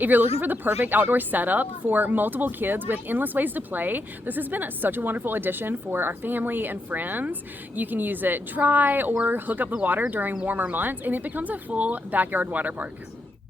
If you're looking for the perfect outdoor setup for multiple kids with endless ways to play, this has been such a wonderful addition for our family and friends. You can use it dry or hook up the water during warmer months, and it becomes a full backyard water park.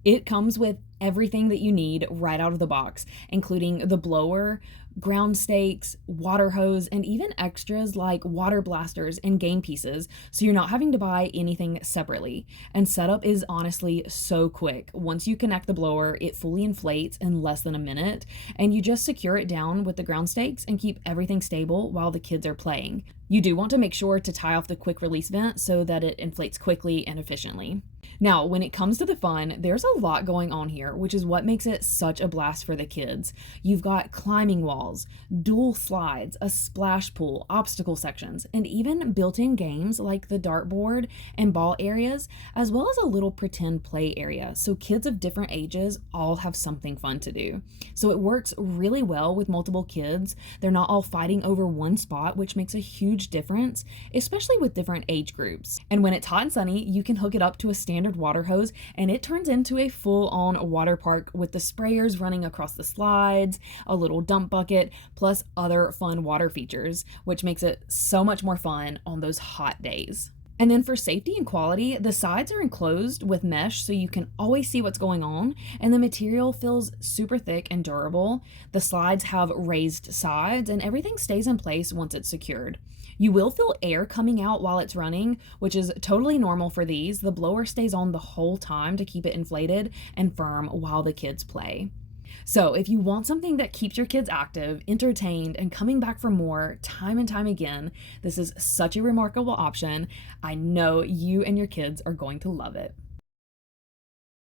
It comes with everything that you need right out of the box, including the blower, ground stakes, water hose, and even extras like water blasters and game pieces, so you're not having to buy anything separately. And setup is honestly so quick. Once you connect the blower, it fully inflates in less than a minute, and you just secure it down with the ground stakes and keep everything stable while the kids are playing. You do want to make sure to tie off the quick release vent so that it inflates quickly and efficiently. Now, when it comes to the fun, there's a lot going on here, which is what makes it such a blast for the kids. You've got climbing walls, dual slides, a splash pool, obstacle sections, and even built-in games like the dartboard and ball areas, as well as a little pretend play area, so kids of different ages all have something fun to do. So it works really well with multiple kids. They're not all fighting over one spot, which makes a huge difference, especially with different age groups. And when it's hot and sunny, you can hook it up to a standard water hose and it turns into a full-on water park with the sprayers running across the slides, a little dump bucket, plus other fun water features, which makes it so much more fun on those hot days. And then for safety and quality, the sides are enclosed with mesh so you can always see what's going on, and the material feels super thick and durable. The slides have raised sides, and everything stays in place once it's secured. You will feel air coming out while it's running, which is totally normal for these. The blower stays on the whole time to keep it inflated and firm while the kids play. So, if you want something that keeps your kids active, entertained, and coming back for more time and time again, this is such a remarkable option. I know you and your kids are going to love it.